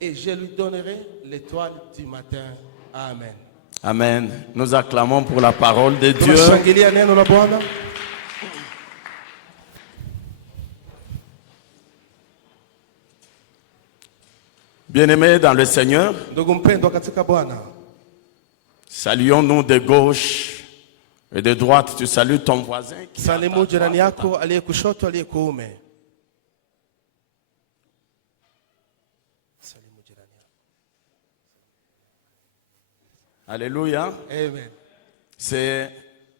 et je lui donnerai l'étoile du matin. Amen. Amen. Nous acclamons pour la parole de Dieu. Tunashangilia neno la Bwana. Bien-aimés dans le Seigneur, Ndugu mpendwa katika Bwana, saluons-nous de gauche et de droite. Tu salues ton voisin qui est à ta salimu jirani droite. yako aliye kushoto, aliye kuume. Salimu jirani yako. Alléluia. Amen. C'est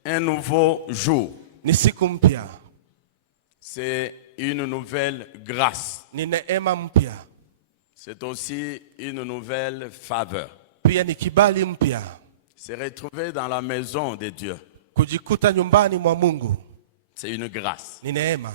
un nouveau jour. Ni siku mpya, C'est une nouvelle grâce. ni neema mpya, C'est aussi une nouvelle faveur. pia ni kibali mpya, Se retrouver dans la maison de Dieu, kujikuta nyumbani mwa Mungu c'est une grâce. ni neema.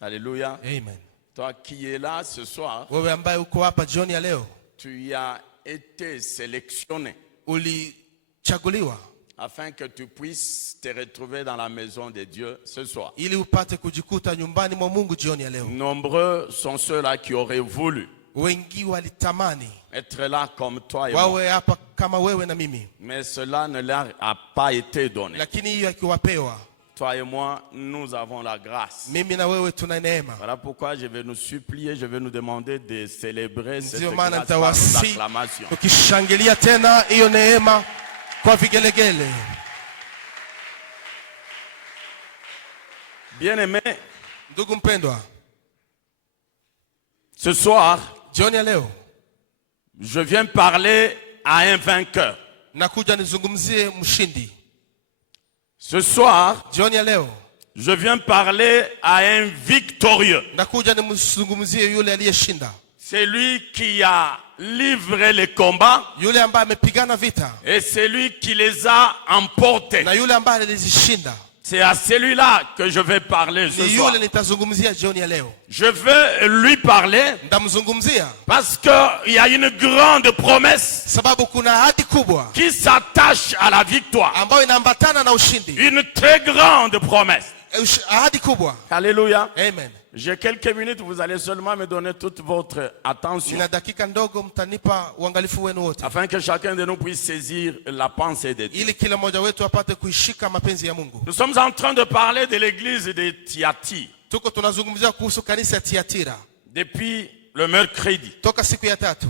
Alléluia. Amen. Toi qui es là ce soir, Wewe ambaye uko hapa jioni ya leo, tu as été sélectionné ulichaguliwa afin que tu puisses te retrouver dans la maison de Dieu ce soir. ili upate kujikuta nyumbani mwa Mungu jioni ya leo. Nombreux sont ceux-là qui auraient voulu Wengi walitamani être là comme toi et moi, wawe hapa kama wewe na mimi, mais cela ne leur a pas été donné. lakini hiyo akiwapewa, Toi et moi, nous avons la grâce. mimi na wewe tuna neema. Voilà pourquoi je vais nous supplier, je vais nous demander de célébrer cette Ndio maana grâce par nos nitawasi acclamations. tukishangilia tena hiyo neema kwa vigelegele. Bien-aimés, Ndugu mpendwa, ce soir, jioni ya leo je viens parler à un vainqueur. nakuja nizungumzie mshindi. Ce soir, Jioni ya leo je viens parler à un victorieux. nakuja nimzungumzie yule aliyeshinda, C'est lui qui a livré les combats yule ambaye amepigana vita et c'est lui qui les a emportés. na yule ambaye alizishinda. C'est à celui-là que je vais parler ce Ni soir. yule nitazungumzia jioni ya leo. Je veux lui parler Ndamzungumzia parce qu'il y a une grande promesse sababu kuna ahadi kubwa qui s'attache à la victoire. ambayo inaambatana na ushindi. Une très grande promesse. Ahadi kubwa. Alléluia. Amen. J'ai quelques minutes, vous allez seulement me donner toute votre attention Nina dakika ndogo, mtanipa uangalifu wenu wote afin que chacun de nous puisse saisir la pensée de Dieu. ili kila mmoja wetu apate kuishika mapenzi ya Mungu. Nous sommes en train de parler de l'église de Thyatire Tuko tunazungumzia kuhusu kanisa ya Tiatira depuis le mercredi. toka siku ya tatu.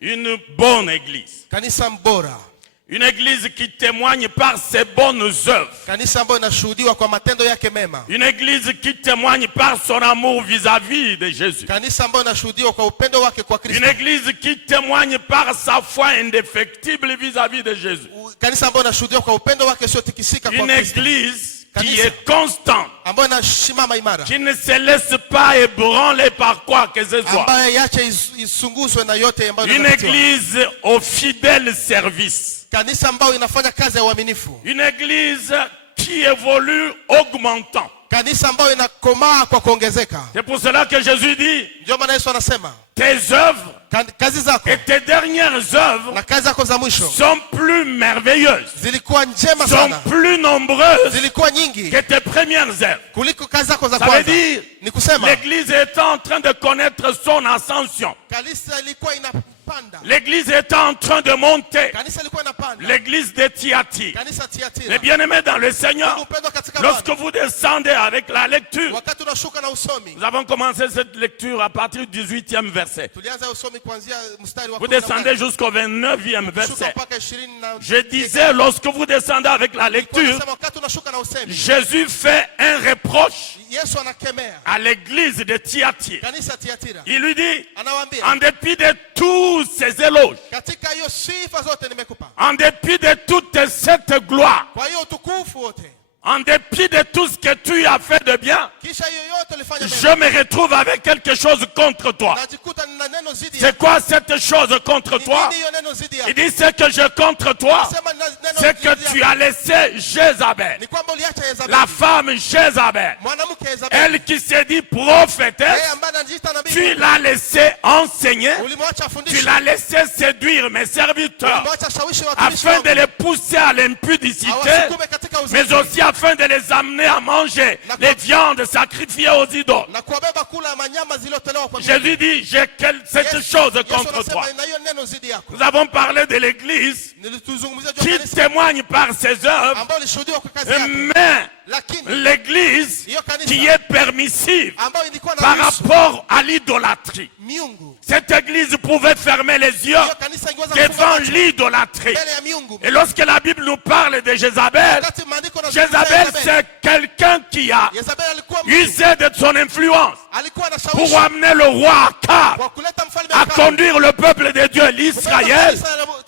Une bonne église. Kanisa mbora, Une église qui témoigne par ses bonnes œuvres. kanisa ambayo inashuhudiwa kwa matendo yake mema, Une église qui témoigne par son amour vis-à-vis de Jésus. kanisa ambayo inashuhudiwa kwa upendo wake kwa Une Kristo, église qui témoigne par sa foi indéfectible vis-à-vis de Jésus. kanisa ambayo inashuhudiwa kwa upendo wake usiotikisika kwa Une Kristo, église qui Kanisa. est constante, ambayo inasimama imara, qui ne se laisse pas ébranler par quoi que ce soit. ambayo yache isunguzwe na yote ambayo Une inapitiwa. église au fidèle service. Kanisa ambayo inafanya kazi ya uaminifu, Une église qui évolue augmentant. kanisa ambayo inakomaa kwa kuongezeka. C'est pour cela que Jésus dit, Ndio maana Yesu anasema tes œuvres kazi zako et tes dernières œuvres na kazi zako za mwisho sont plus merveilleuses, zilikuwa njema sont sana, plus nombreuses zilikuwa nyingi que tes premières œuvres. kuliko kazi zako za Ça veut kwanza. dire, Ni kusema l'église est en train de connaître son ascension. kanisa ilikuwa inapanda, L'église est en train de monter. kanisa ilikuwa inapanda, L'église de Thyatire. kanisa Tiatira. Mais bien aimés dans le Seigneur, Upendo katika lorsque Bwana, vous descendez avec la lecture, wakati unashuka na usomi, nous avons commencé cette lecture à partir du 18e verset. tulianza usomi kuanzia mstari wa Vous 18 descendez jusqu'au 29e shuka verset. mpaka 20 na Je disais, lorsque vous descendez avec la lecture, Nasema wakati unashuka na usemi, Jésus fait un reproche Yesu anakemea à l'église de Thyatire. kanisa Tiatira, Il lui dit, anawaambia en dépit de tous ces éloges, katika hiyo sifa zote nimekupa, en dépit de toute cette gloire, kwa hiyo utukufu wote, en dépit de tout ce que tu as fait de bien, kisha hiyo yote ulifanya je mema, me retrouve avec quelque chose contre toi. najikuta nina neno zidi C'est quoi cette chose contre toi? nini hiyo neno zidi Il yako? dit, ce que j'ai contre toi, Sema neno c'est que tu as laissé Jézabel, ni kwamba uliacha Yezabeli, la femme Jézabel, mwanamke Yezabeli, elle qui s'est dit prophétesse, yeye ambaye anajiita nabii, tu l'as laissé enseigner, ulimwacha tu fundisha, l'as laissé séduire mes serviteurs, ulimwacha shawishi watumishi afin wangu, de les pousser à l'impudicité, awasukume katika mais uzinzi, aussi afin de les amener à manger les viandes sacrifiées aux idoles. na kuwabeba kula manyama zilizotolewa kwa Jésus dit, j'ai cette chose contre Yesu toi. anasema, na hiyo neno zidi yako. Nous avons parlé de l'église Nilituzungumzia juu ya qui kanisa témoigne par ses œuvres, ambao lishuhudiwa kwa kazi yake, mais lakini l'église hiyo kanisa qui est permissive ambayo ilikuwa par na ruhusa rapport à l'idolâtrie. miungu, Cette église pouvait fermer les yeux hiyo kanisa ingeweza kufunga devant macho l'idolâtrie. mbele ya miungu. Et lorsque la Bible nous parle de Jézabel, Wakati maandiko yanazungumzia Jézabel Yezabeli, c'est quelqu'un qui a Yezabeli alikuwa mtu, usé de son influence alikuwa na pour shawishi amener le roi Akab kwa kuleta mfalme à Akabu, conduire le peuple de Dieu, l'Israël,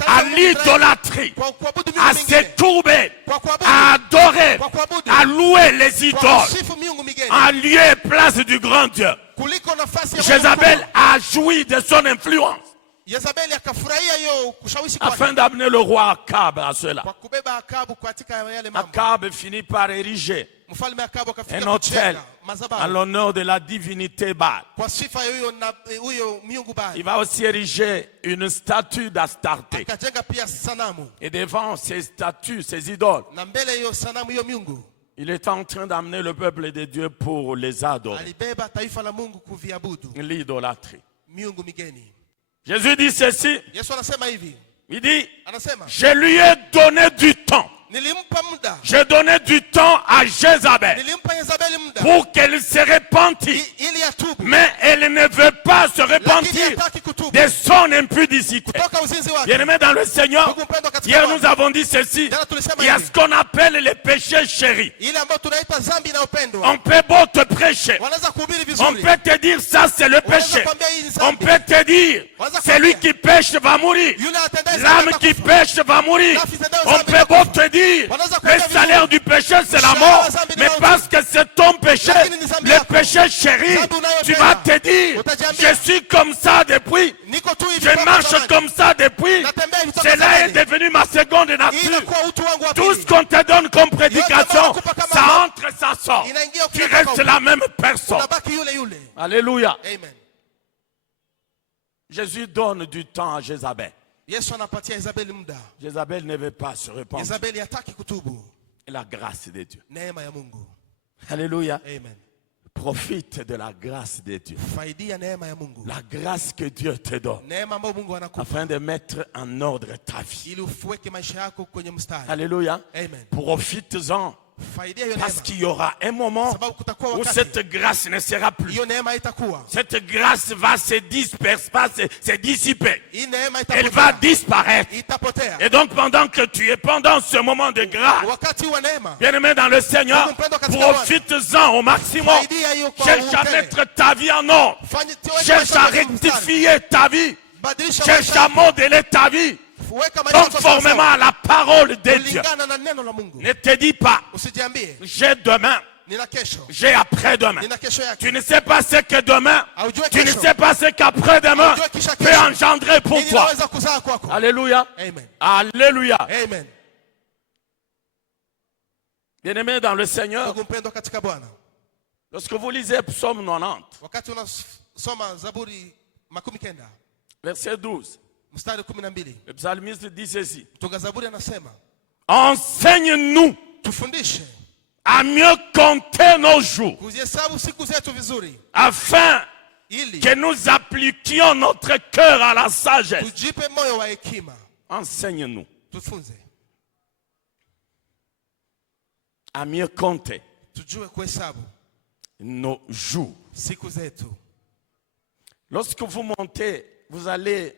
à l'idolâtrie, kwa kuabudu à miungu se mingine, tourber, kwa kuabudu, à adorer, kwa kuabudu, à louer les kwa idoles, kusifu miungu migeni en lieu et place du grand Dieu. kuliko nafasi ya Mungu Jézabel mkubwa. a joui de son influence Yezabeli akafurahia hiyo kushawishi kwake afin d'amener le roi Akab à cela. kwa kubeba Akabu katika yale mambo. Akab finit par ériger Mfalme Akabu un akafika hôtel kujenga à madhabahu l'honneur de la divinité Baal. kwa sifa ya huyo miungu Il Baali. va aussi ériger une statue d'Astarté. Akajenga pia sanamu, Et devant ces statues, ces idoles, na mbele hiyo sanamu hiyo miungu il est en train d'amener le peuple de Dieu pour les adorer. alibeba taifa la Mungu kuviabudu L'idolâtrie. miungu migeni. Jésus dit ceci, Yesu anasema hivi, il dit, anasema je lui ai donné du temps. nilimpa muda, J'ai donné du temps à Jézabel nilimpa Yezabeli muda pour qu'elle se repentisse. ili atubu, Mais elle ne veut pas se lakini repentir hataki kutubu de son impudicité. kutoka uzinzi wake. Bien-aimés dans le Seigneur, Ndugu mpendwa katika hier Bwana, nous avons dit ceci, jana tulisema il y a hivi, ce qu'on appelle les péchés chéris. ile ambayo tunaita dhambi inayopendwa. On peut beau te prêcher, Wanaweza kuhubiri on vizuri, peut te dire ça c'est le wanaweza péché. kuambia hii ni On dhambi, peut te dire, celui qui pêche va mourir. yule atendaye L'âme dhambi qui atakufa. pêche va mourir. On peut beau te dire, le salaire du péché c'est la mort, mais parce que c'est ton péché, le péché chéri, tu vas te dire, je suis comme ça depuis, Niko tu hivi je toka marche zamani. comme ça depuis, Natembea hivi toka cela est zamani. devenu ma seconde Hii nature. inakuwa utu wangu wa Tout pili. ce qu'on te donne comme prédication, ça entre, ça sort. Inaingia Tu ukitoka restes huko. la même personne. Unabaki yule yule. Alléluia. Amen. Jésus donne du temps à Jézabel. Yesu anapatia Yezabeli muda. Jézabel ne veut pas se repentir. Yezabeli hataki kutubu. Et la grâce de Dieu. Neema ya Mungu. Alléluia. Amen. Profite de la grâce de Dieu. Faidia neema ya Mungu. La grâce que Dieu te donne Neema ambayo Mungu anakupa afin de mettre en ordre ta vie. ili ufuweke maisha yako kwenye mstari. Alléluia. Amen. Profites-en Faidia hiyo parce neema. qu'il y aura un moment Sababu kutakuwa où wakati cette grâce ne sera plus. hiyo neema haitakuwa. Cette grâce va se disperser, pas se dissiper. Hii neema Elle va itapotea. disparaître. Itapotea. Et donc pendant que tu es pendant ce moment de grâce, Wakati wa neema. bien-aimé dans le Seigneur, profites-en au maximum. Faidia hiyo kwa Cherche à utele. mettre ta vie en ordre. Cherche à rectifier ta vie. Badilisha Cherche maisha à yako. modeler ta vie Weka maisha yako conformément sawa à la parole de sawa. Dieu. Kulingana na neno la Mungu. Ne te dis pas, Usijiambie j'ai demain, nina kesho. j'ai après-demain. Nina kesho Tu yake. ne sais pas ce que demain, Haujui tu ne kesho. sais pas ce qu'après-demain Haujui kisha peut kesho. engendrer pour Nini toi. naweza kuzaa kwako. Alléluia. Amen. Alléluia. Amen. Bien-aimé dans le Seigneur, Ndugu mpendwa katika Bwana. lorsque vous lisez Psaume 90, Wakati unasoma Zaburi 19 verset 12, mstari 12, le psalmiste dit ceci. mtunga Zaburi anasema, Enseigne-nous tufundishe à mieux compter nos jours, kuzihesabu siku zetu vizuri afin ili que nous appliquions notre cœur à la sagesse. tujipe moyo wa hekima. Enseigne-nous Tufunze à mieux compter tujue kuhesabu nos jours. siku zetu. Lorsque vous montez, vous allez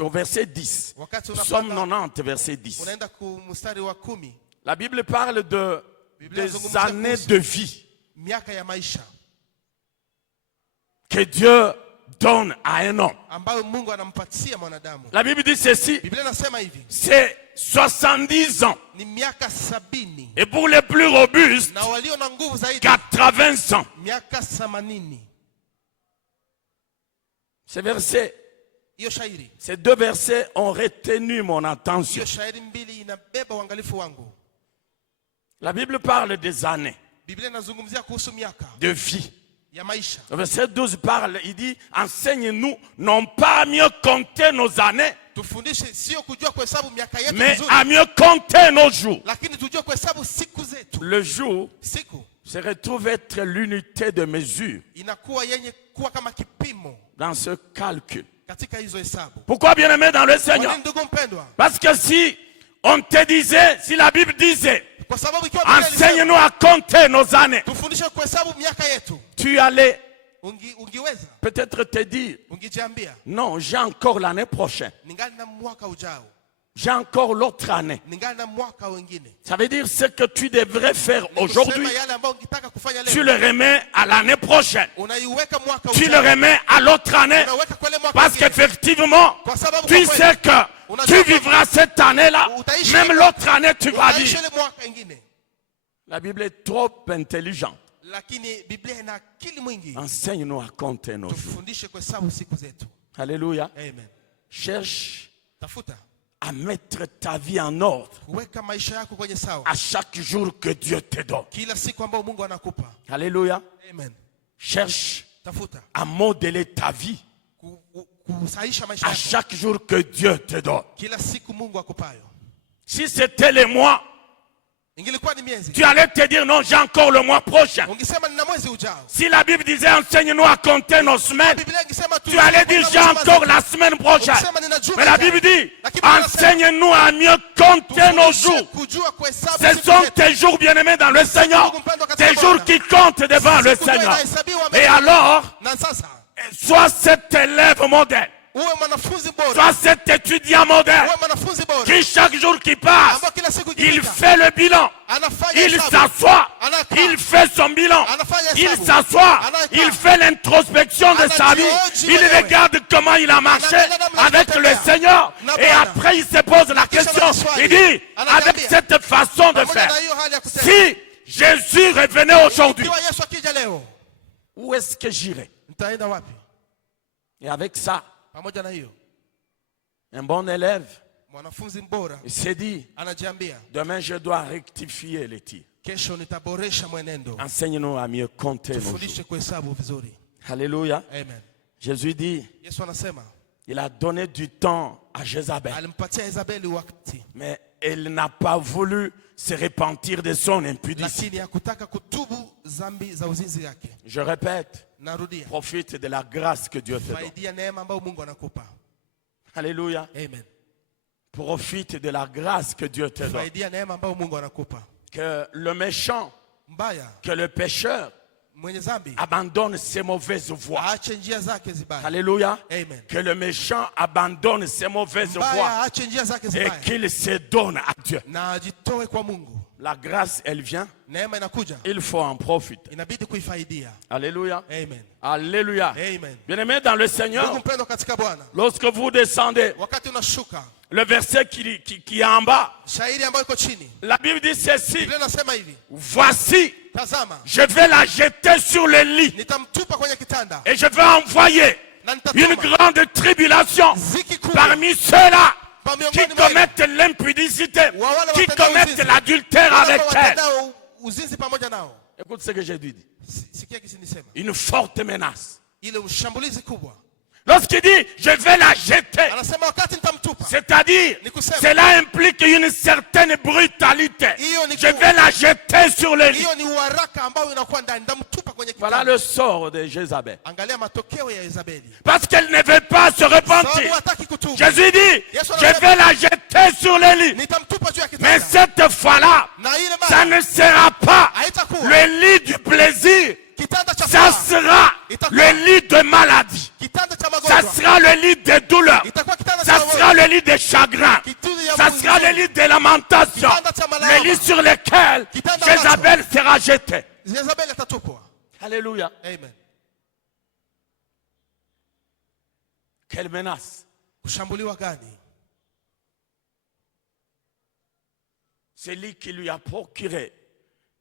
au verset 10. Wakati Psaume unapanda 90, verset 10. unaenda ku mstari wa 10, La Bible parle Biblia des inazungumzia années kuhusu de vie miaka ya maisha que Dieu donne à un homme. ambayo Mungu anampatia mwanadamu. La Bible dit ceci, Biblia inasema hivi, c'est 70 ans. ni miaka 70 Et pour les plus robustes, na walio na nguvu zaidi 80 ans. miaka 80. Ce verset hiyo shairi. Ces deux versets ont retenu mon attention. Hiyo shairi mbili inabeba uangalifu wangu. La Bible parle des années Biblia inazungumzia kuhusu miaka de vie. ya maisha. Le verset 12 parle, il dit, enseigne-nous non pas à mieux compter nos années, Tufundishe sio kujua kuhesabu miaka yetu mais vizuri, à mieux compter nos jours. lakini tujue kuhesabu siku zetu. Le jour Siku se retrouve être l'unité de mesure inakuwa yenye kuwa kama kipimo dans ce calcul. katika hizo hesabu. Pourquoi, bien-aimé dans le Kwa Seigneur? nini ndugu mpendwa? Parce que si on te disait, si la Bible disait, Kwa sababu ikiwa Biblia ilisema, enseigne-nous à compter nos années, tufundishe kuhesabu miaka yetu, tu allais ungiweza, peut-être te dire, ungijiambia non, j'ai encore l'année prochaine, ningali na mwaka ujao, j'ai encore l'autre année. ningali na mwaka wengine. Ça veut dire ce que tu devrais faire aujourd'hui, Kusema yale ambayo ungitaka kufanya tu leo, le remets à l'année prochaine. unaiweka mwaka Tu le ujao, remets à l'autre année. unaweka kwa ile mwaka Parce mwingine. qu'effectivement, Kwa sababu tu kwa sais kweli, que tu vivras cette année-là, utaishi même ile l'autre année tu vas utaishi vivre. ile mwaka ingine. La Bible est trop intelligente. Lakini Biblia ina akili mwingi. Enseigne-nous à compter nos jours. Tufundishe kuhesabu siku zetu. Alléluia. Amen. Cherche Tafuta à mettre ta vie en ordre kuweka maisha yako kwenye sawa à chaque jour que Dieu te donne. kila siku ambayo Mungu anakupa. Alléluia. Amen. Cherche Tafuta à modeler ta vie kusahisha maisha à yako chaque jour que Dieu te donne. kila siku Mungu akupayo. Si c'était les mois, Ingilikuwa ni miezi, tu allais te dire non, j'ai encore le mois prochain. ungesema nina mwezi ujao. Si la Bible disait enseigne-nous à compter nos semaines, Biblia ingesema tu allais dire j'ai encore la semaine prochaine. Ungesema nina juma Mais la ijayo. Bible dit Lakini Biblia inasema, enseigne-nous à mieux compter nos jours. kujua kuhesabu Ce siku sont zetu. tes jours bien-aimés dans le Seigneur. Tes jours qui comptent devant le Siku ndio Seigneur. inahesabiwa mbele Et ya Mungu. alors, Na sasa sois cet élève modèle. uwe mwanafunzi bora, Sois cet étudiant modèle uwe mwanafunzi bora qui chaque jour qui passe, ambao kila siku il ikipita, fait le bilan. anafanya Il hesabu, s'assoit, anakaa, il fait son bilan, anafanya il hesabu, s'assoit, anakaa, il fait l'introspection de sa vie, il regarde comment il a marché avec le Seigneur et après il se pose la question, il dit, avec cette façon de pamoja faire, na hiyo hali ya kusema, si Jésus revenait aujourd'hui, ikiwa Yesu akija leo où est-ce que j'irai? nitaenda wapi? Et avec ça, Pamoja na hiyo un bon élève, mwanafunzi mbora il s'est dit, anajiambia, demain je dois rectifier les tirs. kesho nitaboresha mwenendo, Enseigne-nous à mieux compter nos jours. tufundishe kuhesabu vizuri. Alléluia. Amen. Jésus dit, Yesu anasema il a donné du temps à Jézabel, alimpatia Isabeli wakati, mais elle n'a pas voulu se repentir de son impudicité. lakini hakutaka kutubu dhambi za uzinzi yake. Je répète, Narudia, profite de la grâce que Dieu te donne. faidia neema ambayo Mungu anakupa. Alléluia. Amen. Profite de la grâce que Dieu te donne. Faidia neema ambayo Mungu anakupa. Que le méchant, Mbaya que le pécheur mwenye dhambi abandonne ses mauvaises voies. aache njia zake zibaya. Alléluia. Amen. Que le méchant abandonne ses mauvaises Mbaya voies aache njia zake et zibaya qu'il se donne à Dieu. na ajitoe kwa Mungu. La grâce, elle vient. Neema inakuja, Il faut en profiter. inabidi kuifaidia. Alléluia. Amen. Alléluia. Amen. Bien-aimés dans le Ndugu Seigneur, mpendwa katika Bwana, lorsque vous descendez, wakati unashuka, le verset qui est en bas, shairi ambayo iko chini, la Bible dit ceci. Biblia inasema hivi, Voici, tazama je vais la jeter sur le lit nitamtupa kwenye kitanda et je vais envoyer na une nitatuma grande tribulation ziki kubwa parmi ceux-là pa qui miongoni mwa commettent l'impudicité, wa wale qui watendao commettent uzinzi, l'adultère wale avec elle. watendao uzinzi pamoja nao. Écoute ce que j'ai dit. Sikia kisi nisema, Une forte menace. ile ushambulizi kubwa. Lorsqu'il dit, je vais la jeter, Anasema wakati nitamtupa, c'est-à-dire, ni kusema cela implique une certaine brutalité. hiyo ni Je vais la jeter sur le lit. hiyo ni uharaka ambao inakuwa ndani, nitamtupa kwenye Voilà kitanda. le sort de Jézabel. Angalia matokeo ya Isabeli, Parce qu'elle ne veut pas se sababu repentir. hataki kutubu. Jésus dit, Yesu je anasema, vais la jeter sur le lit. nitamtupa juu ya Mais kitanda, cette fois-là, na ile ça mara ne sera pas haitakuwa le lit du plaisir. kitanda cha Ça furaha, sera le lit de maladie. kitanda cha Ça magonjwa, sera le lit de douleur. itakuwa kitanda Ça cha sera magonjwa, le lit de chagrin. kitanda ya Ça sera le lit de lamentation. Le lit sur lequel Jézabel sera jetée. Isabeli atatupwa. Alléluia. Amen. Quelle menace. Kushambuliwa gani? Celui qui lui a procuré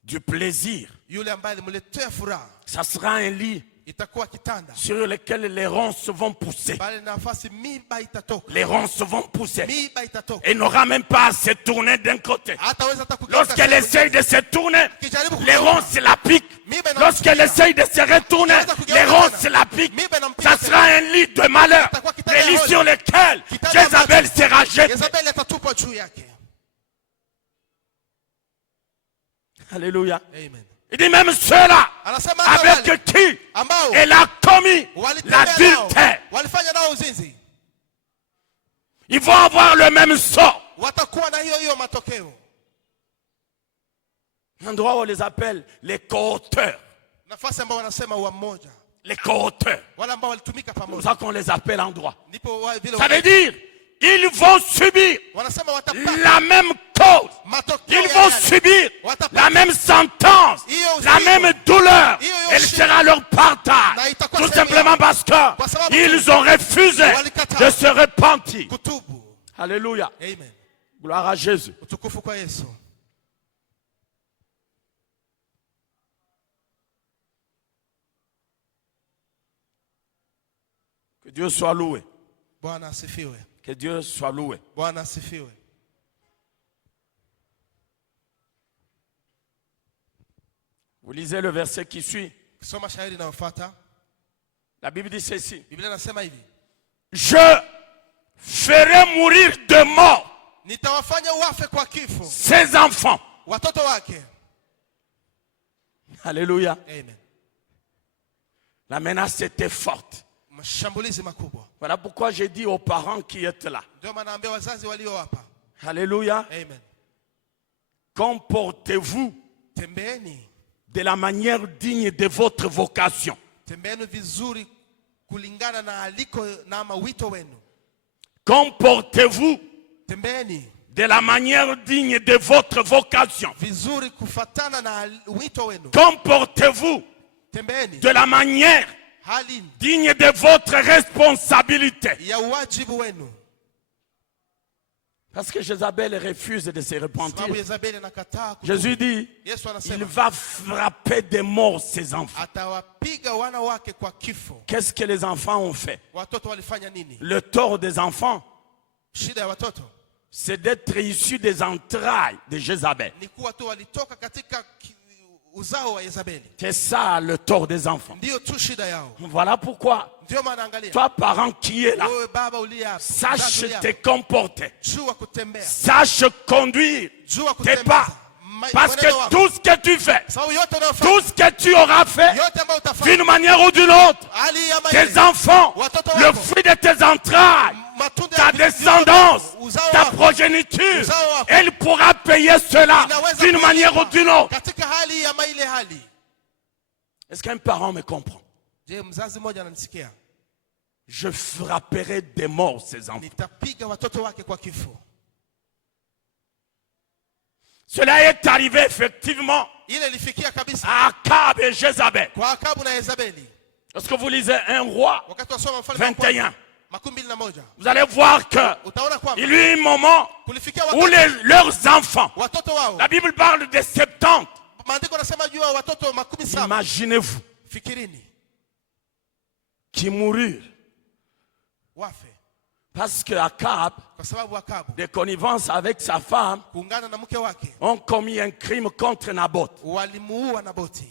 du plaisir. Yule ambaye alimletea furaha, Ça sera un lit itakuwa kitanda sur lequel les ronces vont pousser. pale nafasi miba itatoka. Les ronces vont pousser. Miba itatoka. Et n'aura même pas à se tourner d'un côté. Hataweza hata kugeuka. Lorsqu'elle essaye de se tourner, Kijaribu les kugeuka. ronces la piquent. Miba inamfikia. Lorsqu'elle essaye de se retourner, les ronces la piquent. Miba inampiga Ça sera un lit de malheur. Itakuwa kitanda Le ya lit holi. sur lequel Kitanda ya Jézabel macho. sera jetée. Yezabeli atatupwa juu yake. Alléluia. Amen. Il dit même ceux-là Anasema hata avec wale qui ambao elle a commis walitembea l'adultère. nao, walifanya nao uzinzi, Ils vont avoir le même sort. watakuwa na hiyo matokeo. Un endroit où on les appelle les co-auteurs. Nafasi ambao wanasema wa mmoja, Les co-auteurs. wale ambao walitumika C'est pour pamoja, ça qu'on les appelle en droit. ndipo vile Ça veut dire, ils vont subir wanasema watapata la même cause. matokeo Ils ya vont yale. subir Watapata la même sentence, hiyo la usiku. même douleur. Hiyo Elle shida. sera leur partage. Na itakuwa Tout sehemu simplement yao. parce Kwa sababu que ils ont refusé walikataa de se repentir. kutubu. Alléluia. Amen. Gloire à Jésus. Utukufu kwa Yesu. Que Dieu soit loué. Bwana asifiwe. Que Dieu soit loué. Bwana asifiwe. Vous lisez le verset qui suit. Kisoma shairi inayofuata, La Bible dit ceci. Biblia inasema hivi: Je ferai mourir de mort nitawafanya wafe kwa kifo ses enfants. watoto wake. Alléluia. Amen. La menace était forte. Mashambulizi makubwa. Voilà pourquoi j'ai dit aux parents qui étaient là. Ndio maana naambia wazazi walio hapa. Alléluia. Amen. Comportez-vous Tembeeni, de la manière digne de votre vocation. tembeeni vizuri kulingana na aliko na ama wito wenu. Comportez-vous Tembeeni de la manière digne de votre vocation. vizuri kufatana na wito wenu. Comportez-vous Tembeeni de la manière hali digne de votre responsabilité. ya wajibu wenu. Parce que Jézabel refuse de se repentir. Sababu Yezabeli anakataa kutubu. Jésus dit, Yesu il anasema va frapper de mort ses enfants. atawapiga wana wake kwa kifo. Qu'est-ce que les enfants ont fait? Watoto walifanya nini? Le tort des enfants, Shida ya watoto c'est d'être issus des entrailles de Jézabel. ni kuwa tu walitoka katika uzao wa Yezabeli. C'est ça le tort des enfants. Ndio tu shida yao. Voilà pourquoi, Ndio maana angalia, toi parent qui est là, wewe baba uliye hapa, sache mzazi uliye te hapa, comporter, jua kutembea, sache conduire jua tes pas. kutembea. Parce que tout ce que tu fais, sababu yote tout unayofanya, ce que tu auras fait, yote ambayo utafanya, d'une manière ou d'une autre, hali ya tes maisha, enfants, watoto le wako, fruit de tes entrailles, matunda ta ya descendance, uzao ta wako, progéniture, uzao wako, elle pourra payer cela inaweza d'une manière ou kulipa d'une autre. katika hali ya ile hali. Est-ce qu'un parent me comprend? Je, mzazi mmoja ananisikia? Je frapperai de mort ses enfants. Nitapiga watoto wake kwa kifo. Cela est arrivé effectivement Ile ilifikia kabisa à Akab et Jézabel. kwa Akabu na Yezabeli. Lorsque vous lisez un roi Wakati wasoma Mfalme wa 21, kwanza 21, vous allez voir que utaona kwamba il y a eu un moment kulifikia où wakati leurs enfants, watoto wao, la Bible parle de 70. maandiko yanasema juu ya watoto 70. Imaginez-vous Fikirini qui moururent wafe parce que Akab, kwa sababu Akabu de connivence avec sa femme, kuungana na mke wake ont commis un crime contre Naboth. walimuua Naboti.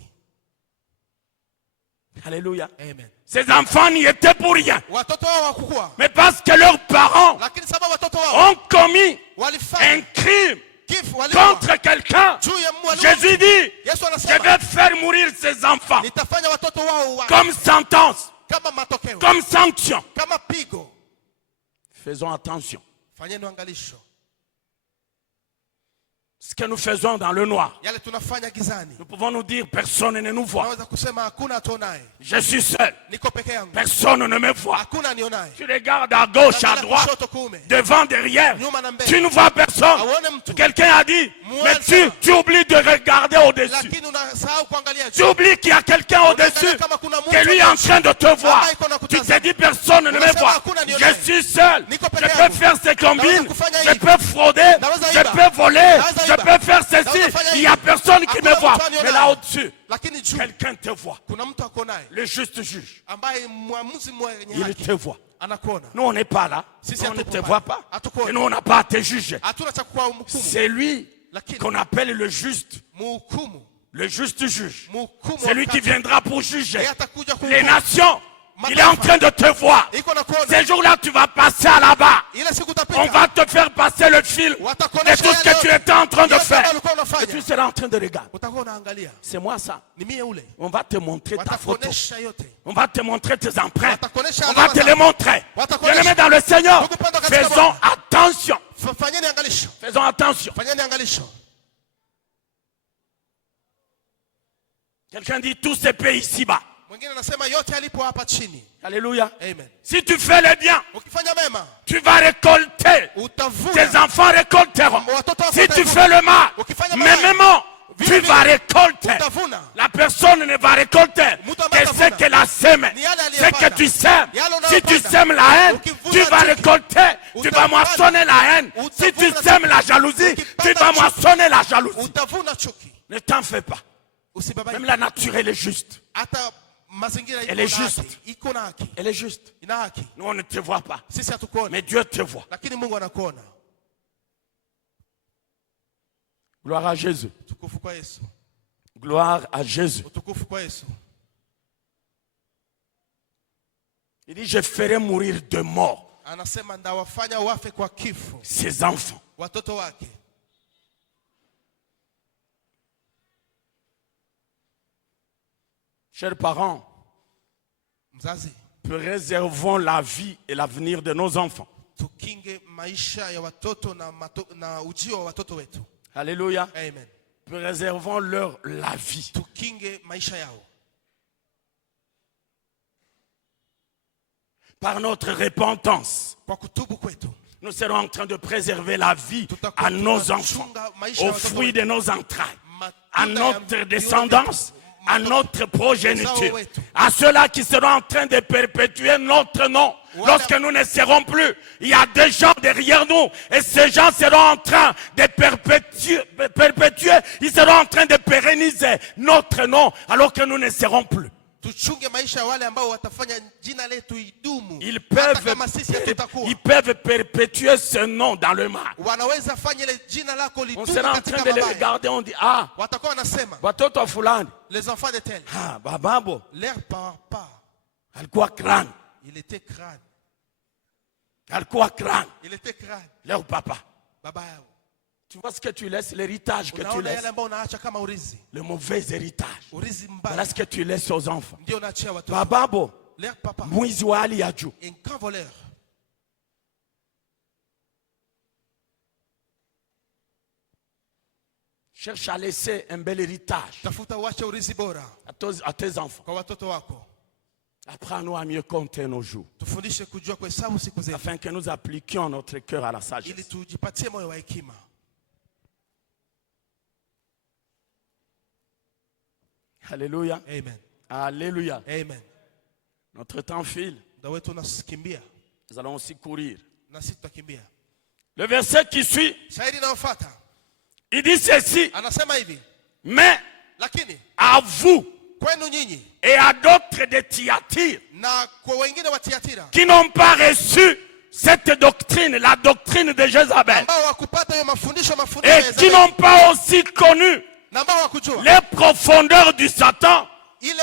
Alléluia. Amen. Ces enfants n'y étaient pour rien. Watoto wao wakukua, Mais parce que leurs parents lakini sababu watoto wao ont commis un walifanya crime kifo, waliua contre quelqu'un, juu ya Jésus dit, Yesu je anasema vais faire mourir ces enfants nitafanya watoto wao comme sentence, kama matokeo, comme sanction. kama pigo. Faisons attention. Fanyeni angalisho. Ce que nous faisons dans le noir, Yale tunafanya gizani, nous pouvons nous dire, personne ne nous voit. unaweza kusema hakuna atuonaye, Je suis seul. niko peke yangu, Personne ne me voit. hakuna anionaye. Tu regardes à gauche, à Angalia droite, kushoto, kuume, devant, derrière. nyuma na Tu mbele, ne vois personne. auone mtu. Quelqu'un a dit, Mais tu oublies de regarder au-dessus. lakini unasahau kuangalia Tu juu. oublies qu'il y a quelqu'un au-dessus qui lui est en train de te voir. Tu te dis personne ne me voit. Je suis seul. Je peux faire ces combines. Je peux frauder. Je peux voler. Je peux faire ceci. Il n'y a personne qui me voit. Mais là au-dessus, Lakini juu quelqu'un te voit. kuna mtu akonaye Le juste juge. ambaye mwamuzi mwenye Il haki te voit. anakuona. Nous, on n'est pas là. Sisi On ne hatuko te pale. voit pas. Hatukuoni. Et nous, on n'a pas à te juger. Hatuna cha kuhukumu. C'est lui Lakini qu'on appelle le juste. mhukumu, Le juste juge. mhukumu C'est lui qui wakati. viendra pour juger Yeye atakuja les kuhukumu. nations. Il est en train de te voir. Iko na kuona. Ces jours-là, tu vas passer à là-bas. Ile siku On utapita. va te faire passer le fil de Watakuonesha tout ce que yale tu étais en train de yote faire. walikuwa Et unafanya. tu seras en train de regarder. Utakuwa unaangalia. C'est moi ça. Ni mie ule. On va te montrer ta photo. Watakuonesha yote. On va te montrer tes empreintes. Watakuonesha On va te les montrer. Watakuonesha. Bien-aimés dans le Seigneur, Tukupenda katika faisons Bwana. attention. Fanyeni angalisho. Faisons attention. Fanyeni angalisho. Quelqu'un dit tout se paie ici-bas. Mwingine anasema yote alipo hapa chini. Alléluia. Amen. Si tu fais le bien, Ukifanya mema, tu vas récolter. utavuna. Tes enfants récolteront. Watoto wako Si tu watavuna. fais le mal, Ukifanya mais mabaya, même vile tu vile, vas récolter. utavuna. La personne ne va récolter Mtu ambaye que ce atavuna. qu'elle a semé. Ni yale Ce aliyopanda. que tu sèmes. Yale Si tu unayopanda. sèmes la haine, Ukivuna tu vas chuki. récolter. Tu vas Utavuna. moissonner la haine. Si tu Utavuna sèmes chuki. la jalousie, Ukipanda tu vas chuki. moissonner la jalousie. Utavuna chuki. Ne t'en fais pas. Usibabaike. Même la nature, elle est juste. Hata mazingira Elle est iko na juste. haki. Iko na haki. Elle est juste. Ina haki. Nous, on ne te voit pas. Sisi hatukuoni. Mais Dieu te voit. Lakini Mungu anakuona. Gloire à Jésus. Utukufu kwa Yesu. Gloire à Jésus. Utukufu kwa Yesu. Il dit, je ferai mourir de mort Anasema ndawafanya wafe kwa kifo ses enfants. watoto wake. Chers parents, Mzazi, préservons la vie et l'avenir de nos enfants. tukinge maisha ya watoto na ujio wa watoto wetu. Alléluia. Amen. Préservons leur la vie. Tukinge maisha yao. Par notre repentance, Kwa kutubu kwetu. nous serons en train de préserver la vie Tutakuwa à nos enfants, tunachunga maisha ya aux watoto fruits wetu. de nos entrailles, à Matunda ya notre viuno descendance, vyetu. à notre progéniture, Uzao wetu. à ceux-là qui seront en train de perpétuer notre nom. Lorsque nous ne serons plus, il y a des gens derrière nous et ces gens seront en train de perpétuer, ils seront en train de pérenniser notre nom alors que nous ne serons plus. Tuchunge maisha ya wale ambao watafanya jina letu idumu. Ils Hata kama sisi hatutakuwa. peuvent perpétuer ce nom dans le mal. Wanaweza fanya ile jina lako On lidumu sera en katika train de les mabaya. regarder, on dit, ah, Watakuwa wanasema watoto wa fulani, les enfants de tel. ah, bababo, Leur papa, alikuwa crâne, il était crâne. alikuwa crâne, Il était crâne. leur papa. Baba yao. Tu vois ce que tu laisses, l'héritage que tu Unaona yale laisses, ambao unaacha kama urizi. le mauvais héritage. Urizi Voilà mbaya. ce que tu laisses aux enfants. Ndio unaachia watoto. Bababo, Leur papa, mwizi wa hali ya juu. un grand voleur. Cherche à laisser un bel héritage Tafuta uache urizi bora à tes enfants. kwa watoto wako. Apprends-nous à mieux compter nos jours, Tufundishe kujua kuhesabu siku zetu afin que nous appliquions notre cœur à la ili sagesse. tujipatie moyo wa hekima. Alléluia. Amen. Alléluia. Amen. Notre temps file. Muda wetu unakimbia Nous allons aussi courir. na sisi tutakimbia. Le verset qui suit, Shahidi inayofuata il dit ceci. anasema hivi, Mais lakini à vous kwenu nyinyi et à d'autres de Thyatire na kwa wengine wa Tiatira qui n'ont pas reçu cette doctrine, la doctrine de Jézabel, ambao wakupata hiyo mafundisho et ya qui Yezebeli, n'ont pas aussi connu na ambao wakujua les profondeurs du Satan, ile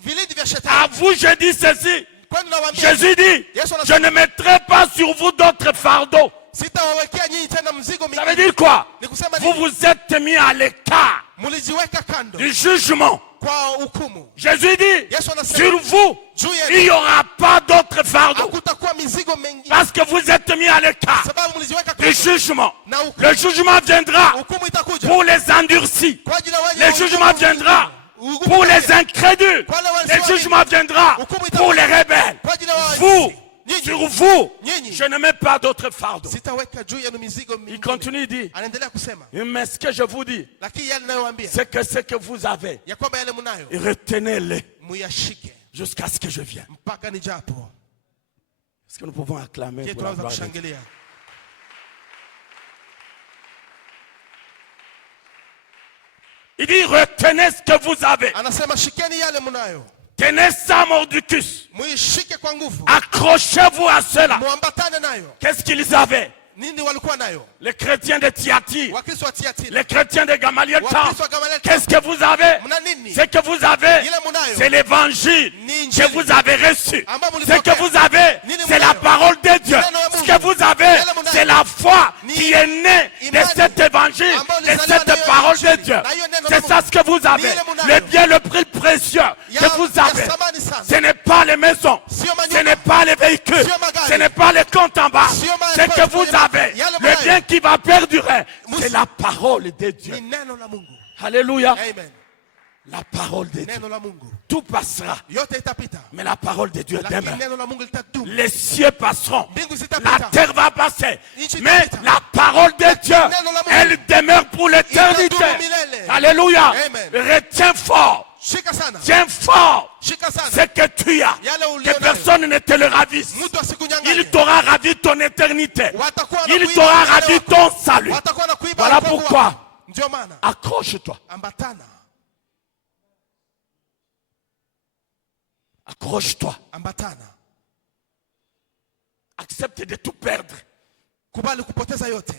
vilindi vya à shetani. vous je dis ceci. Kwenu nawaambia, Jésus dit, Yesu je anasema ne mettrai pas sur vous d'autres fardeaux. sitawawekea nyinyi tena mzigo Ça veut mwingine. dire quoi? Ni kusema Vous nini? vous êtes mis à l'écart Mulijiweka kando du jugement. kwa hukumu. Jésus dit, Yesu anasema sur vous, juu il yenu n'y aura pas d'autres fardeaux. hakutakuwa mizigo mengine, Parce que vous êtes mis à l'écart sababu mulijiweka du kando jugement. na hukumu. Le jugement viendra Hukumu itakuja pour les endurcis. kwa ajili ya wenye Le jugement viendra pour les incrédules. Le jugement viendra pour les rebelles. Vous, sur vous, Nyinyi. je ne mets pas d'autres fardeaux. Sitaweka juu yenu mizigo Il mingine. continue, il dit, Anaendelea kusema, mais ce que je vous dis, lakini yale ninayowaambia c'est que ce que vous avez, ya kwamba yale mnayo retenez-les muyashike jusqu'à ce que je vienne. mpaka nijapo. Est-ce que nous pouvons acclamer Je pour la tunaweza gloire de Dieu? kushangilia. Il dit, retenez ce que vous avez. Anasema shikeni yale mnayo. Tenez ça, mordicus. Muishike kwa nguvu. Accrochez-vous à cela. Muambatane nayo. Qu'est-ce qu'ils avaient? Nini walikuwa nayo? Les chrétiens de Thyatire, Wakristo wa Tiatira. les chrétiens de Gamaliel Town. Wakristo wa Gamaliel Town. Qu'est-ce que vous avez? Mna nini? Ce que vous avez, Ile munayo. c'est l'évangile Ni injili. que vous avez reçu. Ambao Ce mulipokea. que vous avez, Nini c'est munayo. la parole de Dieu. Neno ya Ce Mungu. que vous avez, Yale munayo. c'est la foi Ni qui est née de imani. cet évangile, Ambao de lizaliwa cette na hiyo parole de injili. Dieu. Na hiyo neno la C'est ça Mungu. ce que vous avez. Ni ile munayo. Le bien, le prix précieux Ya- que vous ya avez. samani sana. Ce n'est pas les maisons, Sio manyumba. ce n'est pas les véhicules, Sio magari. ce n'est pas les comptes en bas. Sio ma- Ce que vous avez, Yale le munayo. bien qui va perdurer, Musi- c'est la parole de Dieu. Ni neno la Mungu. Alléluia. Amen. La parole de Dieu. Neno la Mungu. Tout passera, Yote itapita. mais la parole de Dieu Lakini demeure. neno la Mungu litadumu. Les cieux passeront, Mbingu la zitapita. terre va passer, Nchi mais itapita. la parole de Dieu, neno la Mungu. elle demeure pour l'éternité. Itadumu milele. Alléluia. Amen. Retiens fort, Shika sana. tiens fort Shika ce sana. que tu as, Yale que ulionayo. personne ne te le ravisse. Mtu asikunyang'anye. Il t'aura ravi ton éternité. Watakuwa Il wanakuiba t'aura milele ravi wako. ton salut. Watakuwa wanakuiba Voilà wokovu pourquoi. wako. Ndio maana Accroche-toi. ambatana. Accroche-toi. Ambatana. Accepte de tout perdre. Kubali kupoteza yote.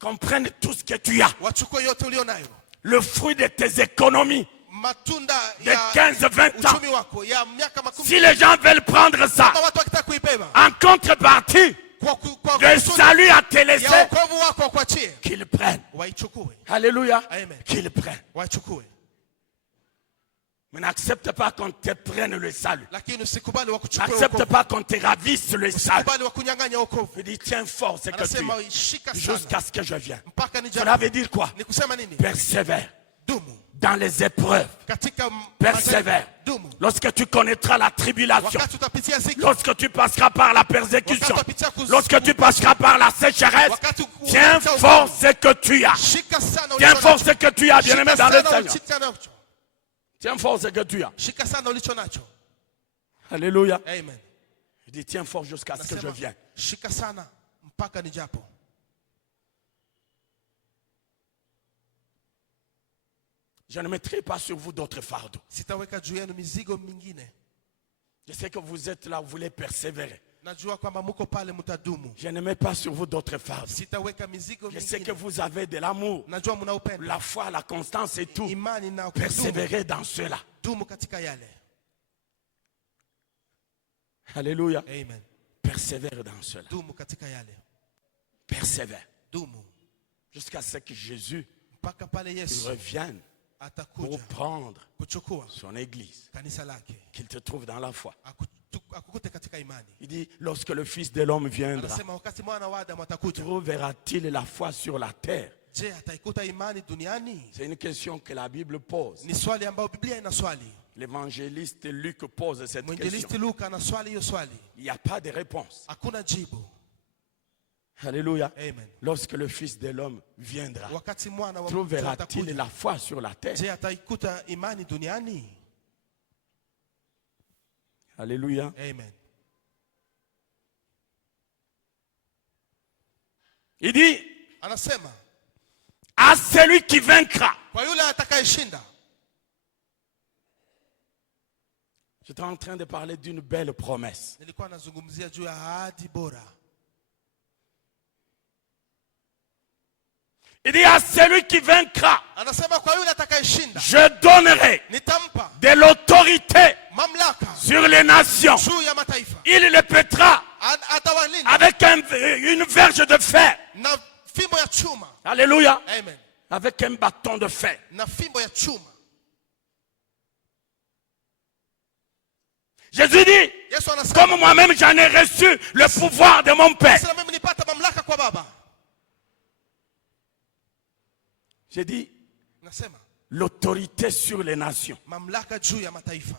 Qu'on prenne tout ce que tu as. Wachukue yote ulionayo. Le fruit de tes économies Matunda de ya 15-20 ans. uchumi wako ya miaka makumi. Si les gens veulent prendre ça, Kama watu wakitaka kuibeba en contrepartie, kwa le kusudi salut à te ya laisser, wokovu wako wakuachie, qu'ils prennent. waichukue. Alléluia. Amen. Qu'ils prennent. Waichukue. Mais n'accepte pas qu'on te prenne le salut. Lakini usikubali wakuchukue N'accepte wokovu. pas qu'on te ravisse le salut. Usikubali wakunyang'anya wokovu. Je dis, tiens fort ce que tu Anasema as, shika jusqu'à sana ce que je vienne. mpaka nijapo. Cela veut dire quoi? Ni kusema nini? Persévère Dumu dans les épreuves. katika Persévère. Dumu Lorsque tu connaîtras la tribulation, wakati utapitia ziki, lorsque tu passeras par la persécution, wakati utapitia lorsque tu passeras par la sécheresse, wakati tiens fort ce que tu as. shika sana Tiens ulicho fort nacho. ce que tu as, bien-aimé Shika dans le sana Seigneur. ulicho nacho. Tiens fort ce que tu as. Shika sana ulicho nacho. Alléluia. Amen. Je dis, tiens fort jusqu'à ce que je Nasema, vienne. shika sana mpaka nijapo. Je ne mettrai pas sur vous d'autres fardeaux. Sitaweka juu yenu mizigo mingine. Je sais que vous êtes là, vous voulez persévérer. Najua kwamba muko pale mtadumu. Je ne mets pas sur vous d'autres fardeaux. Sitaweka mizigo Je sais que mingine. vous avez de l'amour, Najua mna upendo. la foi, la constance et tout. Imani na kudumu. Persévérez dans cela. Dumu katika yale. Alléluia. Amen. Persévère dans cela. Dumu katika yale. Persévère. Dumu Jusqu'à ce que Jésus mpaka pale Yesu revienne pour atakuja prendre kuchukua son église. kanisa lake, Qu'il te trouve dans la foi. akukute katika imani. Il dit, lorsque le Fils de l'homme viendra, Anasema wakati mwana wa Adamu atakuja, trouvera-t-il la foi sur la terre? je, ataikuta imani duniani? C'est une question que la Bible pose. Ni swali ambayo Biblia ina swali. L'évangéliste Luc pose cette Mwinjilisti question. Luka ana swali hiyo swali. Il n'y a pas de réponse. Hakuna jibu. Alléluia. Amen. Lorsque le Fils de l'homme viendra, Wakati mwana wa mtu trouvera-t-il atakuja, la foi sur la terre? je, ataikuta imani duniani? Alléluia. Amen. Il dit, Anasema à celui qui vaincra. kwa yule atakayeshinda. J'étais en train de parler d'une belle promesse. Nilikuwa nazungumzia juu ya ahadi bora. Il dit, à celui qui vaincra, Anasema kwa yule atakayeshinda je donnerai nitampa de l'autorité mamlaka sur les nations. juu ya mataifa. Il les pétera Atawalinda avec une verge de fer. na fimbo ya chuma. Alléluia. Amen. Avec un bâton de fer. Na fimbo ya chuma. Jésus dit, Yesu anasema comme moi-même j'en ai reçu le pouvoir de mon Père. sasa mimi nipata mamlaka kwa Baba. J'ai dit, Nasema l'autorité sur les nations. mamlaka juu ya mataifa.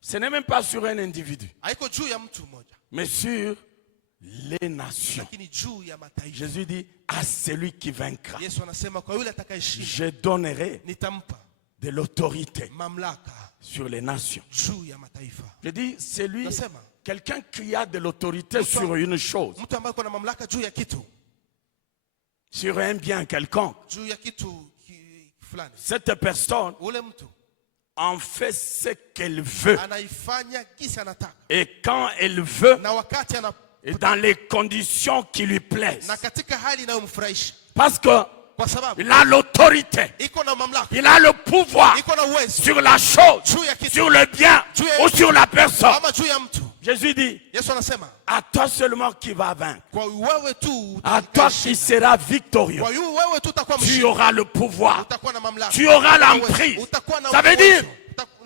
Ce n'est même pas sur un individu. Haiko juu ya mtu mmoja. mais sur les nations. lakini juu ya mataifa. Jésus dit à celui qui vaincra, Yesu anasema kwa yule atakayeshinda je donnerai nitampa de l'autorité mamlaka sur les nations. juu ya mataifa. Je dis, c'est lui, Nasema quelqu'un qui a de l'autorité sur une chose, mtu ambaye kuna mamlaka juu ya kitu, sur un bien quelconque. juu ya kitu fulani, Cette personne ule mtu en fait ce qu'elle veut. anaifanya kisi anataka, Et quand elle veut, na wakati et dans les conditions qui lui plaisent. na katika hali inayomfurahisha, Parce que kwa sababu il a l'autorité, iko na mamlaka, il a le pouvoir iko na uwezo sur la chose, juu ya kitu sur le bien ou sur la personne. ama juu ya mtu. Jésus dit, Yesu anasema à toi seulement qui va vaincre, kwa wewe tu à toi qui seras victorieux, kwa wewe tu utakuwa tu mshindi, auras le pouvoir, utakuwa na mamlaka, tu auras utakuwa na l'emprise. uwezo, utakuwa na Ça veut uwezo. dire,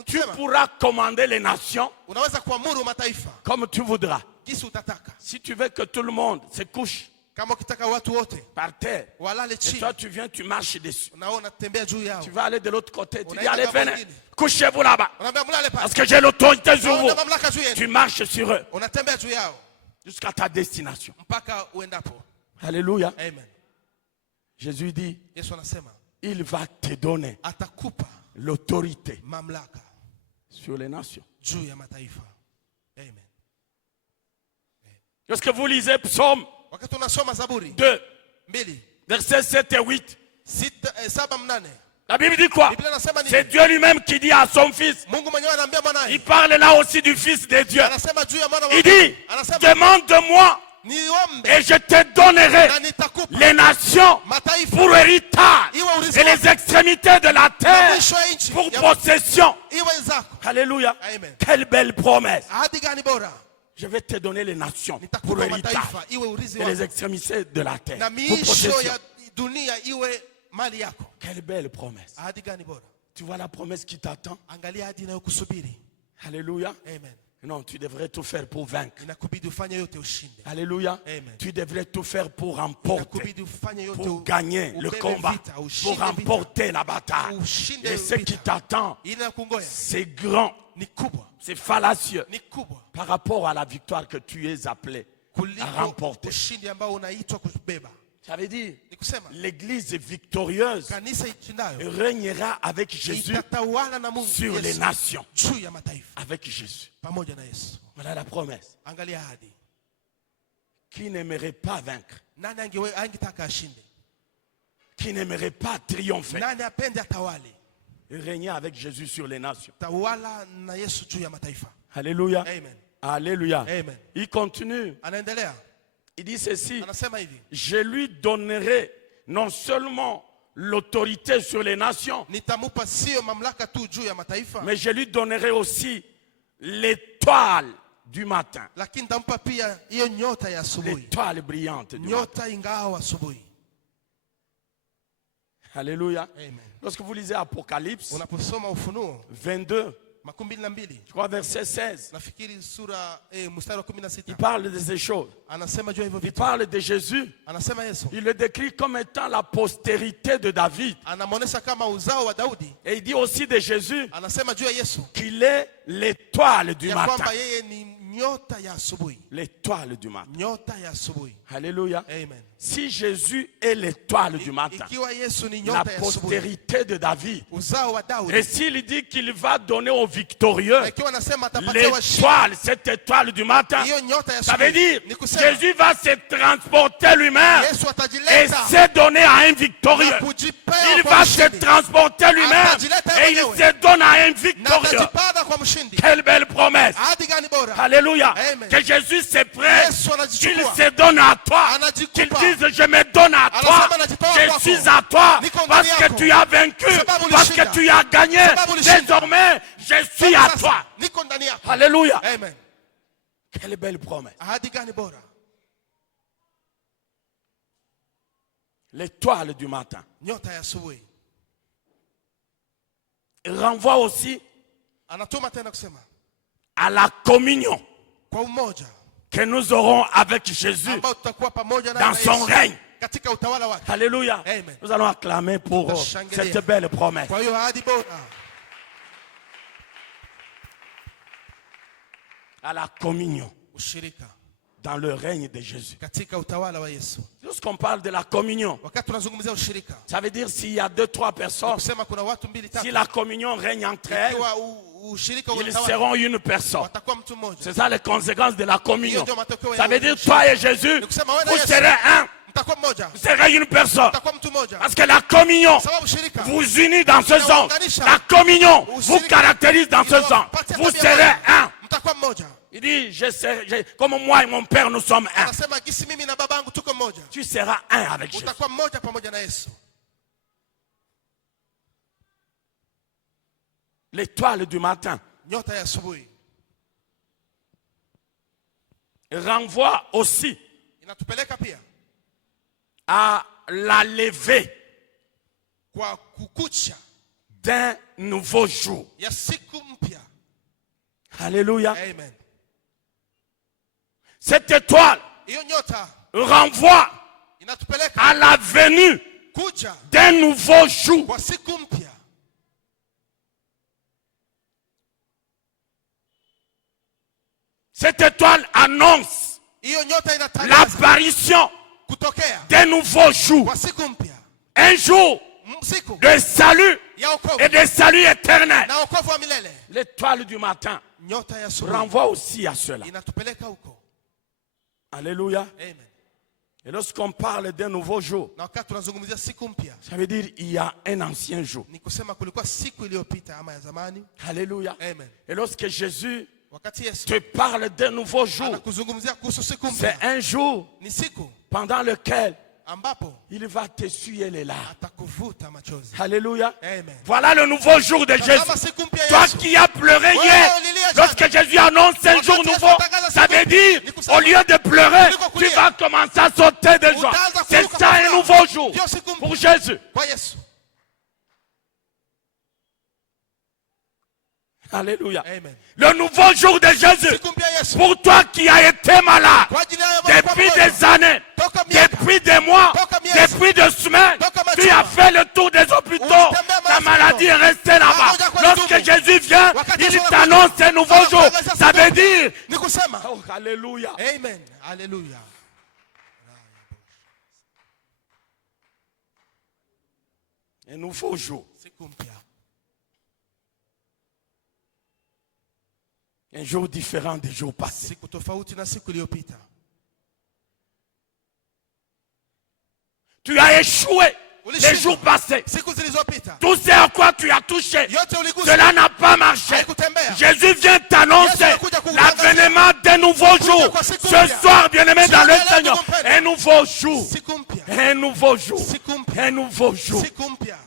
tu Utasema, pourras commander les nations unaweza kuamuru mataifa comme tu voudras. kisi utataka. Si tu veux que tout le monde se couche Kama ukitaka watu wote par terre, walale et chini, toi tu viens, tu marches dessus. unaona tembea juu yao, Tu vas aller de l'autre côté, tu dis Unaenda allez kama venez, wengine. couchez-vous là-bas. unaambia mlale Parce pale, que j'ai l'autorité sur vous. una mamlaka juu yenu, Tu marches sur eux unatembea juu yao jusqu'à ta destination. mpaka uendapo. Alléluia. Amen. Jésus dit, Yesu anasema il va te donner atakupa l'autorité mamlaka sur les nations. juu ya mataifa. Amen. Lorsque vous lisez Psaume Wakati unasoma Zaburi 2, 2 versets 7 et 8, 7 8, la Bible dit quoi? Biblia inasema nini? C'est Dieu lui-même qui dit à son fils. Mungu mwenyewe anaambia Il mwanae, parle là aussi du fils de Dieu. anasema juu ya mwana wa Il Mungu. dit, Anasema demande de moi niombe et je te donnerai na nitakupa les nations mataifa pour héritage iwe urithi et wako, les extrémités de la na terre mwisho ya nchi pour ya- possession. iwe zako. Alléluia. Amen. Quelle belle promesse. Ahadi gani bora? Je vais te donner les nations pour Nitakupa héritage mataifa iwe urithi et les wako, extrémités de la terre na pour miisho possession. ya dunia iwe mali yako. Quelle belle promesse. Ahadi gani bora? Tu vois la promesse qui t'attend? Angalia ahadi inayokusubiri. Alléluia. Amen. Non, tu devrais tout faire pour vaincre. Inakubidi ufanye yote ushinde. Alléluia. Amen. Tu devrais tout faire pour remporter, Inakubidi ufanye yote pour gagner le ubebe combat, vita, pour ushinde vita. remporter la bataille. Ushinde Et ce qui vita. t'attend, Inakungoya c'est grand, ni kubwa, c'est fallacieux ni kubwa par rapport à la victoire que tu es appelé à kuliko remporter. ushindi ambao unaitwa kubeba. Ça veut dire, Ni kusema l'église victorieuse kanisa ishindayo régnera avec Jésus itatawala na Mungu sur les Yesu nations. juu ya mataifa Avec Jésus. pamoja na Yesu. Voilà la promesse. Angalia ahadi. Qui n'aimerait pas vaincre? Nani angetaka ashinde? Qui n'aimerait pas triompher? Nani apende atawale? Régner avec Jésus sur les nations. Tawala na Yesu juu ya mataifa. Alléluia. Amen. Alléluia. Amen. Il continue. Anaendelea. Il dit ceci. Anasema hivi. Je lui donnerai non seulement l'autorité sur les nations, Nitamupa sio mamlaka tu juu ya mataifa, mais je lui donnerai aussi l'étoile du matin. lakini nitampa pia hiyo nyota ya asubuhi. L'étoile brillante du matin. Nyota ingao asubuhi. Alléluia. Amen. Lorsque vous lisez Apocalypse Unaposoma Ufunuo 22, 22, je crois verset 16, nafikiri sura mstari wa il 16, parle de ces choses. anasema juu ya hivyo Il vitu. parle de Jésus. Anasema Yesu Il le décrit comme étant la postérité de David. anamuonesha kama uzao wa Daudi. Et il dit aussi de Jésus Anasema juu ya Yesu qu'il est l'étoile du ya matin. kwamba yeye ni nyota ya asubuhi. L'étoile du matin. Nyota ya asubuhi. Alléluia. Amen. Si Jésus est l'étoile du matin, Ikiwa Yesu ni la nyota ya asubuhi, postérité de David, uzao wa et Daudi, s'il dit qu'il va donner aux victorieux na ikiwa anasema atapatia washindi l'étoile, cette étoile du matin, hiyo nyota ya ça veut asubuhi, dire ni kusema Jésus va se transporter lui-même Yesu et atajileta se donner à un victorieux. na kujipea Il kwa va se mshindi, transporter lui-même et il se donne à un na victorieux. atajipanda kwa mshindi. Quelle belle promesse. Ahadi gani bora? Alléluia. Amen. Que Jésus se prête, Yesu qu'il anajichukua, se donne à toi. Qu'il anajikupa, dise, je me donne à toi. Anasema najitoa Je kwako. suis à toi. Niko ndani Parce que yako. tu as vaincu. Sababu Parce ulishinda. que tu as gagné. Sababu ulishinda. Désormais, je suis à Sasa, toi. niko ndani yako. Alléluia. Amen. Quelle belle promesse. Ahadi gani bora? L'étoile du matin Nyota ya asubuhi. renvoie aussi Anatuma tena kusema à la communion kwa umoja que nous aurons avec Jésus ambao tutakuwa pamoja dans na son Yesu règne. katika utawala wake. Alléluia. Amen. Nous allons acclamer pour Tutashangilia. cette belle promesse. Kwa hiyo ahadi bora, À la communion. ushirika. dans le règne de Jésus. katika utawala wa Yesu. Lorsqu'on parle de la communion, Wakati tunazungumzia ushirika, ça veut dire s'il y a 2-3 personnes, kusema kuna watu mbili si tatu, la communion règne entre elles, ikiwa ushirika ils unatawala, seront une personne. watakuwa mtu mmoja. C'est ça les conséquences de la communion. Hiyo ndio matokeo ya Ça veut dire ushirika. toi et Jésus, Ni kusema wewe na vous Yesu, serez un, mtakuwa mmoja, vous serez une personne. mtakuwa mtu mmoja. Parce que la communion Sababu ushirika vous unit dans ce sens. La communion vous caractérise dans ce sens. Vous serez un. mtakuwa mmoja. Il dit, comme moi et mon Père, nous sommes un. Anasema gisi mimi na babangu tuko mmoja. Tu seras un avec Jésus. Utakuwa mmoja pamoja na Yesu. L'étoile du matin Nyota ya asubuhi renvoie aussi inatupeleka pia à la levée kwa kukucha d'un nouveau jour. ya siku mpya. Alléluia. Amen. Cette étoile Hiyo nyota renvoie inatupeleka à la venue kuja d'un nouveau jour. kwa siku mpya. Cette étoile annonce Hiyo nyota inatangaza l'apparition kutokea d'un nouveau jour. kwa siku mpya. Un jour Siku de salut ya wokovu et de salut éternel. na wokovu wa milele. L'étoile du matin Nyota ya asubuhi renvoie aussi à cela. inatupeleka huko. Alléluia. Amen. Et lorsqu'on parle d'un nouveau jour, Na wakati tunazungumzia siku mpya, ça veut dire il y a un ancien jour. ni kusema kulikuwa siku iliyopita ama ya zamani. Alléluia. Amen. Et lorsque Jésus Wakati Yesu te parle d'un nouveau jour, anakuzungumzia kuhusu siku c'est mpya, un jour ni siku pendant lequel ambapo il va t'essuyer les larmes. atakuvuta machozi. Alléluia. Amen. Voilà le nouveau jour de Tazama Jésus. siku mpya ya Toi Yesu. qui as pleuré Ouais, hier, ulilia jana. lorsque Jésus annonce un jour nouveau, ça veut dire, au lieu de pleurer, tu vas commencer à sauter de joie. C'est ça un nouveau jour pour Jésus. Kwa Yesu. Alléluia. Amen. Le nouveau jour de Jésus, Siku mpya ya Yesu. pour toi qui as été malade Kwa ajili ya wewe depuis kwa des années, Toka miaka. depuis des mois, Toka miezi. depuis des semaines, Toka majuma. tu as fait le tour des hôpitaux, Ulitembea ta mahali maladie est restée là-bas. Pamoja kwa Lorsque ndugu. Jésus vient, Wakati il Yesu t'annonce un nouveau jour. Anakueleza Ça siku veut mpya. dire, Ni kusema. oh, alléluia, Amen. Hallelujah. un nouveau jour, Siku mpya. un jour différent des jours passés. Siku tofauti na siku iliyopita. Tu as échoué les jours passés. Siku zilizopita. Tout ce à quoi tu as touché, Yote uligusa. cela n'a pas marché. Haikutembea. Jésus vient t'annoncer l'avènement d'un nouveau jour. Ce soir, bien-aimé dans le Seigneur, un nouveau jour. Siku mpya. Un nouveau jour. Siku mpya. Un nouveau jour. Siku mpya.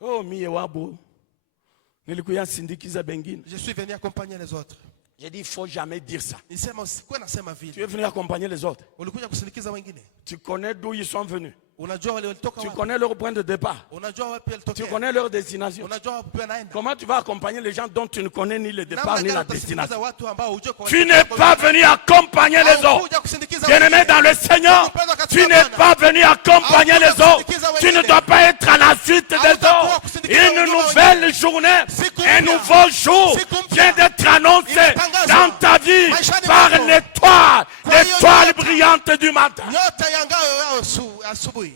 Oh, mie wabo. Nilikuya sindikiza bengine. Je suis venu accompagner les autres. J'ai dit, il ne faut jamais dire ça. Nisema usikuwe nasema Tu es vile. venu accompagner les autres. Ulikuja kusindikiza wengine. Tu connais d'où ils sont venus. Unajua wale walitoka Tu wapi? connais leur point de départ. Unajua wapi Tu walitokea? connais leur destination. Unajua wapi wanaenda? Comment tu vas accompagner les gens dont tu ne connais ni le départ Namna ni gani la utasindikiza destination? watu ambao hujui kwa Tu n'es pas venu accompagner les autres. Haukuja kusindikiza Bien-aimé wengine. dans le Seigneur, tu n'es pas venu accompagner les autres. Tu ne dois pas être à la suite des autres. Une nouvelle journée, un nouveau jour vient d'être annoncé dans ta vie par l'étoile, l'étoile brillante du matin. Nyota ya ngao ya asubuhi.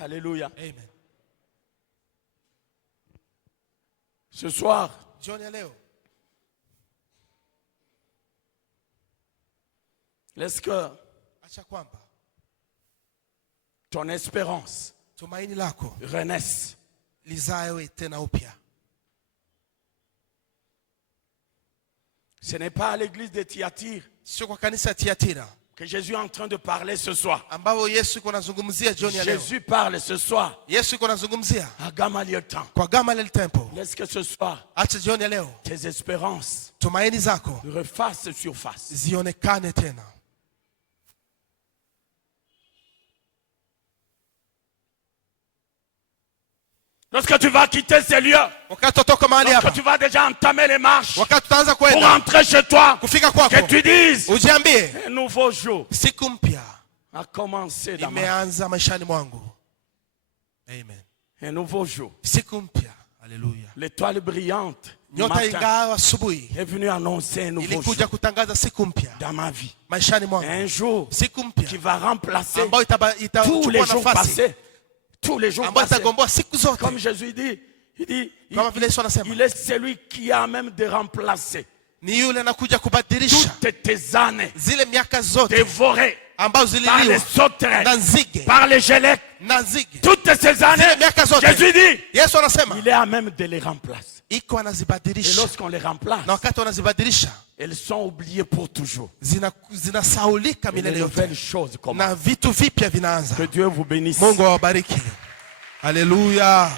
Alléluia. Amen. Ce soir, Jioni ya leo, laisse que acha kwamba ton espérance tumaini lako renaisse. lizae tena upya. Ce n'est pas à l'église de Thyatire Sio kwa kanisa ya Tiatira que Jésus est en train de parler ce soir. ambao Yesu yuko anazungumzia jioni ya leo. Jésus parle ce soir Yesu yuko anazungumzia à Gamaliel Temple. kwa Gamaliel Temple. Laisse que ce soir, Acha jioni ya leo tes espérances tumaini zako refassent surface. zionekane tena. Lorsque tu vas quitter ces lieux, wakati utatoka mahali lorsque hapa, tu vas déjà entamer les marches wakati utaanza pour kwenda rentrer chez toi, kufika que kwako, tu dises, ujiambie un nouveau jour siku mpya a commencé dans ma vie. imeanza maishani mwangu. Amen. Un nouveau jour. Siku mpya. Haleluya. L'étoile brillante du Nyota matin ing'aa asubuhi est venue annoncer un nouveau jour ilikuja kutangaza siku mpya dans ma vie. maishani Un mwangu, jour siku mpya qui va remplacer ambayo tous les itachukua jours nafasi, passés. Tous les jours ambayo passés. itagomboa siku zote, Comme Jésus dit, kama vile Yesu anasema il est celui qui a même de remplacer ni yule anakuja kubadilisha toutes tes années zile miaka zote dévorées ambazo par les zililiwa sauterelles, na nzige par les gelecs. na nzige. Toutes ces années, Zile miaka zote Jésus dit, Yesu anasema il est à même de les remplacer. iko Et anazibadilisha, lorsqu'on les remplace, na wakati wanazibadilisha elles sont oubliées pour toujours. zinasaulika Et les milele yote nouvelles choses commencent. na vitu vipya vinaanza. Que Dieu vous bénisse. Mungu awabariki. Haleluya.